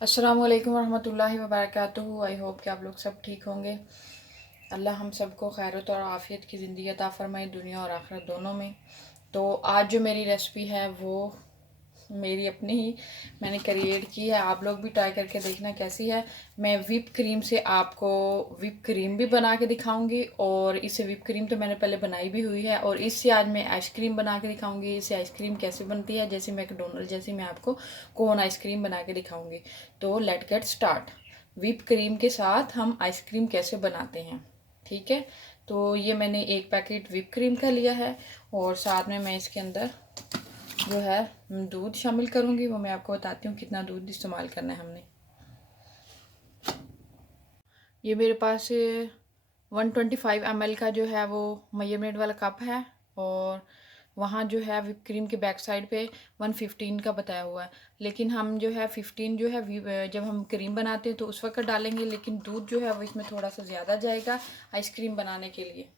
अस्सलाम वालेकुम रहमतुल्लाहि व बरकातुहू। आई होप कि आप लोग सब ठीक होंगे। अल्लाह हम सबको खैरत और आफ़ियत की ज़िंदगी अता फ़रमाए, दुनिया और आखिरत दोनों में। तो आज जो मेरी रेसिपी है वो मेरी अपनी ही मैंने क्रिएट की है। आप लोग भी ट्राई करके देखना कैसी है। मैं व्हिप क्रीम से आपको व्हिप क्रीम भी बना के दिखाऊंगी, और इससे व्हिप क्रीम तो मैंने पहले बनाई भी हुई है, और इससे आज मैं आइसक्रीम बना के दिखाऊंगी। इससे आइसक्रीम कैसे बनती है, जैसे मैकडोनल्ड जैसी मैं आपको कोन आइसक्रीम बना के दिखाऊंगी। तो let get start. Whip cream के साथ हम आइसक्रीम कैसे बनाते हैं, ठीक है। तो ये मैंने एक पैकेट व्हिप क्रीम का लिया है, और साथ में मैं इसके अंदर जो है दूध शामिल करूँगी। वो मैं आपको बताती हूँ कितना दूध इस्तेमाल करना है हमने। ये मेरे पास 125 ml का जो है वो मेजरमेंट वाला कप है, और वहाँ जो है व्हिप क्रीम के बैक साइड पे 115 का बताया हुआ है। लेकिन हम जो है 15 जो है जब हम क्रीम बनाते हैं तो उस वक्त डालेंगे, लेकिन दूध जो है वो इसमें थोड़ा सा ज़्यादा जाएगा आइसक्रीम बनाने के लिए।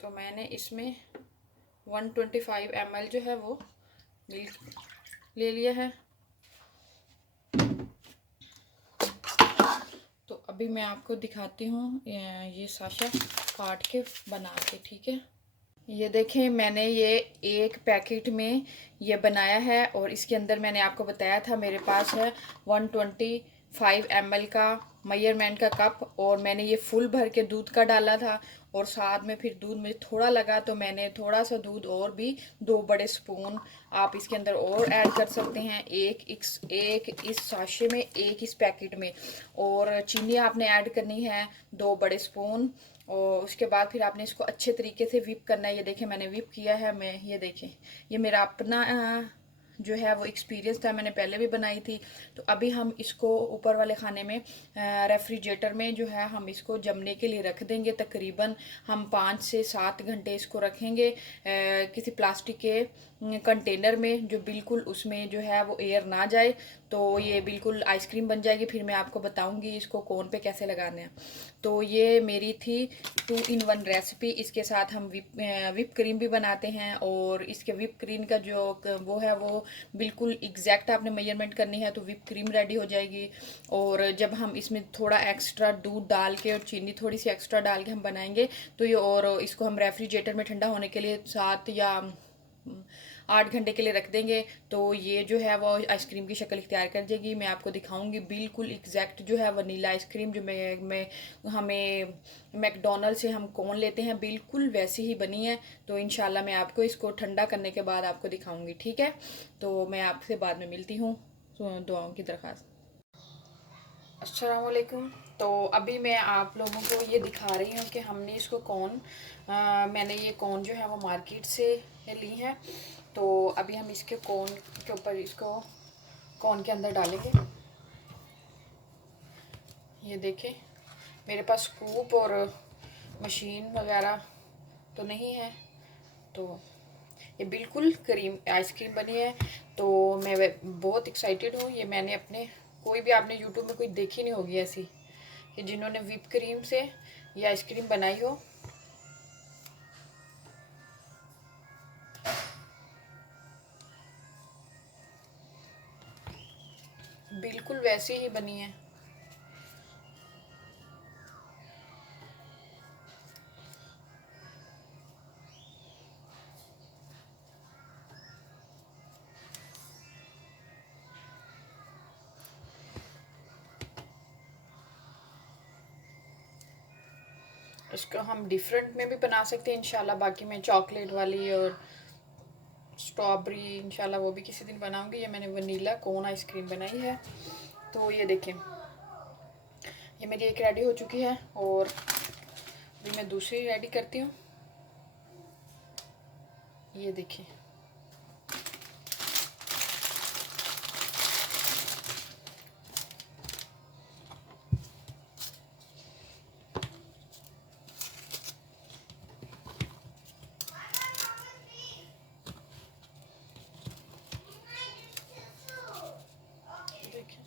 तो मैंने इसमें 125 ml जो है वो मिल्क ले लिया है। तो अभी मैं आपको दिखाती हूँ ये साशा काट के बना के, ठीक है। ये देखें, मैंने ये एक पैकेट में ये बनाया है, और इसके अंदर मैंने आपको बताया था मेरे पास है 125 ml का मेजरमेंट का कप, और मैंने ये फुल भर के दूध का डाला था, और साथ में फिर दूध मुझे थोड़ा लगा तो मैंने थोड़ा सा दूध और भी 2 बड़े स्पून आप इसके अंदर और ऐड कर सकते हैं। एक इस साशे में, एक इस पैकेट में। और चीनी आपने ऐड करनी है 2 बड़े स्पून, और उसके बाद फिर आपने इसको अच्छे तरीके से व्हिप करना है। ये देखें मैंने व्हिप किया है। मैं ये देखें, ये मेरा अपना जो है वो एक्सपीरियंस था, मैंने पहले भी बनाई थी। तो अभी हम इसको ऊपर वाले खाने में रेफ्रिजरेटर में जो है हम इसको जमने के लिए रख देंगे। तकरीबन हम 5 से 7 घंटे इसको रखेंगे किसी प्लास्टिक के कंटेनर में, जो बिल्कुल उसमें जो है वो एयर ना जाए। तो ये बिल्कुल आइसक्रीम बन जाएगी। फिर मैं आपको बताऊंगी इसको कोन पे कैसे लगाना है। तो ये मेरी थी 2 in 1 रेसिपी। इसके साथ हम व्हिप क्रीम भी बनाते हैं, और इसके व्हिप क्रीम का जो वो है वो बिल्कुल एग्जैक्ट आपने मेजरमेंट करनी है तो व्हिप क्रीम रेडी हो जाएगी। और जब हम इसमें थोड़ा एक्स्ट्रा दूध डाल के और चीनी थोड़ी सी एक्स्ट्रा डाल के हम बनाएंगे तो ये, और इसको हम रेफ्रिजरेटर में ठंडा होने के लिए 7 या 8 घंटे के लिए रख देंगे, तो ये जो है वो आइसक्रीम की शक्ल इख्तियार कर जाएगी। मैं आपको दिखाऊंगी बिल्कुल एग्जैक्ट जो है वनीला आइसक्रीम जो मैं हमें मैकडोनल्ड से हम कौन लेते हैं, बिल्कुल वैसी ही बनी है। तो इंशाल्लाह मैं आपको इसको ठंडा करने के बाद आपको दिखाऊंगी, ठीक है। तो मैं आपसे बाद में मिलती हूँ। दुआओं की दरख्वास्त। अस्सलाम वालेकुम। तो अभी मैं आप लोगों को ये दिखा रही हूँ कि हमने इसको मैंने ये कौन जो है वो मार्केट से ली है। तो अभी हम इसके कौन के ऊपर इसको कौन के अंदर डालेंगे। ये देखें, मेरे पास स्कूप और मशीन वगैरह तो नहीं है। तो ये बिल्कुल क्रीम आइसक्रीम बनी है। तो मैं बहुत एक्साइटेड हूँ। ये मैंने अपने, कोई भी आपने यूट्यूब में कोई देखी नहीं होगी ऐसी कि जिन्होंने व्हिप क्रीम से ये आइसक्रीम बनाई हो। बिल्कुल वैसी ही बनी है। इसको हम डिफरेंट में भी बना सकते हैं इंशाल्लाह। बाकी मैं चॉकलेट वाली और स्ट्रॉबेरी इंशाल्लाह वो भी किसी दिन बनाऊंगी। ये मैंने वनीला कोन आइसक्रीम बनाई है। तो ये देखें, ये मेरी एक रेडी हो चुकी है, और अभी मैं दूसरी रेडी करती हूँ। ये देखें, देखें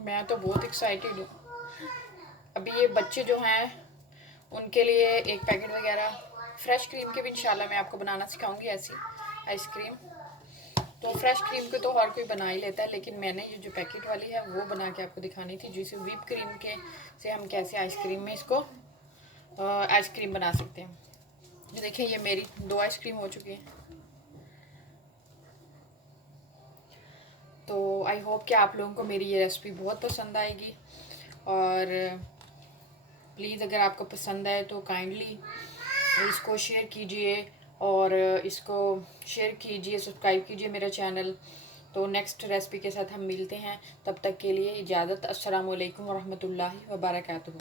मैं तो बहुत एक्साइटेड हूँ। अभी ये बच्चे जो हैं उनके लिए एक पैकेट वगैरह फ्रेश क्रीम के भी इंशाल्लाह मैं आपको बनाना सिखाऊंगी ऐसी आइसक्रीम। तो फ्रेश क्रीम के तो हर कोई बना ही लेता है, लेकिन मैंने ये जो पैकेट वाली है वो बना के आपको दिखानी थी, जिसे व्हिप क्रीम के से हम कैसे आइसक्रीम में इसको आइसक्रीम बना सकते हैं। ये देखिए ये मेरी 2 आइसक्रीम हो चुकी हैं। तो आई होप कि आप लोगों को मेरी ये रेसिपी बहुत पसंद आएगी, और प्लीज़ अगर आपको पसंद आए तो काइंडली इसको शेयर कीजिए, और इसको शेयर कीजिए, सब्सक्राइब कीजिए मेरा चैनल। तो नेक्स्ट रेसिपी के साथ हम मिलते हैं, तब तक के लिए इजाज़त। अस्सलाम वालेकुम वरहमतुल्लाहि वबरकातुहू।